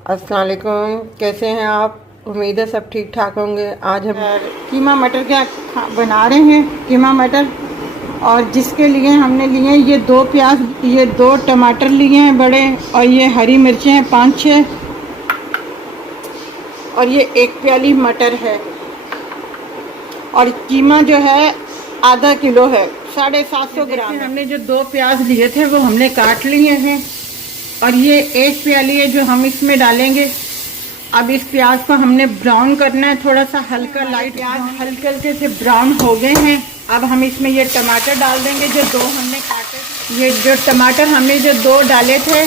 अस्सलाम वालेकुम, कैसे हैं आप? उम्मीद है सब ठीक ठाक होंगे। आज हम कीमा मटर बना रहे हैं, कीमा मटर। और जिसके लिए हमने लिए ये 2 प्याज, ये 2 टमाटर लिए हैं बड़े, और ये हरी मिर्चें हैं 5-6, और ये 1 प्याली मटर है। और कीमा जो है आधा किलो है, 750 ग्राम। हमने जो 2 प्याज लिए थे वो हमने काट लिए हैं, और ये 1 प्याली है जो हम इसमें डालेंगे। अब इस प्याज को हमने ब्राउन करना है, थोड़ा सा हल्का लाइट। प्याज हल्के हल्के से ब्राउन हो गए हैं। अब हम इसमें ये टमाटर डाल देंगे जो 2 हमने काटे। ये जो टमाटर हमने जो 2 डाले थे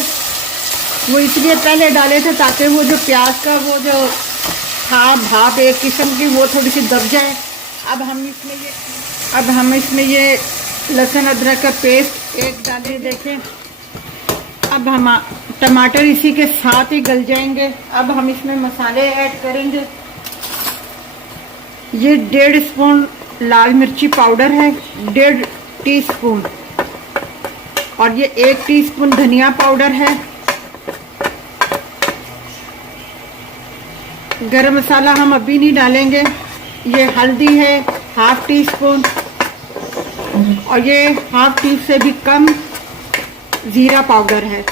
वो इसलिए पहले डाले थे ताकि वो जो प्याज का वो जो था भाप एक किस्म की वो थोड़ी सी दब जाए। अब हम इसमें ये लहसुन अदरक का पेस्ट 1 डाले। देखें, अब हम टमाटर इसी के साथ ही गल जाएंगे। अब हम इसमें मसाले ऐड करेंगे। ये 1.5 स्पून लाल मिर्ची पाउडर है, 1.5 टीस्पून, और ये 1 टीस्पून धनिया पाउडर है। गरम मसाला हम अभी नहीं डालेंगे। ये हल्दी है 1/2 टीस्पून, और ये 1/2 टीस्पून से भी कम जीरा पाउडर है।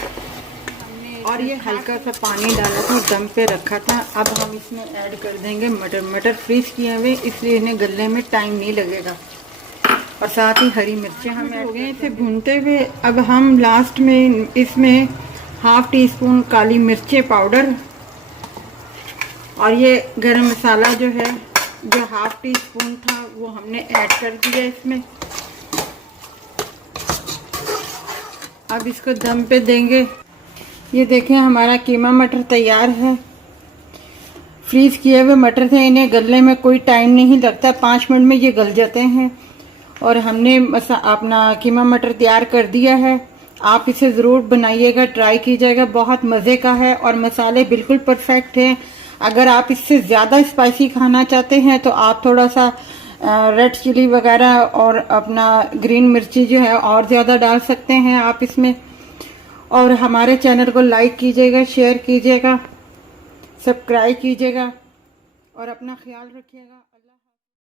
और ये हल्का सा पानी डाला था, दम पे रखा था। अब हम इसमें ऐड कर देंगे मटर फ्रीज किए हुए, इसलिए इन्हें गलने में टाइम नहीं लगेगा। और साथ ही हरी मिर्चें हम ऐड हो गए थे भूनते हुए। अब हम लास्ट में इसमें 1/2 टीस्पून काली मिर्चें पाउडर, और ये गरम मसाला जो है जो 1/2 टीस्पून था वो हमने ऐड कर दिया इसमें। अब इसको दम पे देंगे। ये देखें, हमारा कीमा मटर तैयार है। फ्रीज किए हुए मटर थे, इन्हें गलने में कोई टाइम नहीं लगता, 5 मिनट में ये गल जाते हैं। और हमने अपना कीमा मटर तैयार कर दिया है। आप इसे ज़रूर बनाइएगा, ट्राई कीजिएगा, बहुत मज़े का है। और मसाले बिल्कुल परफेक्ट हैं। अगर आप इससे ज़्यादा स्पाइसी खाना चाहते हैं तो आप थोड़ा सा रेड चिली वगैरह और अपना ग्रीन मिर्ची जो है और ज़्यादा डाल सकते हैं आप इसमें। और हमारे चैनल को लाइक कीजिएगा, शेयर कीजिएगा, सब्सक्राइब कीजिएगा, और अपना ख्याल रखिएगा।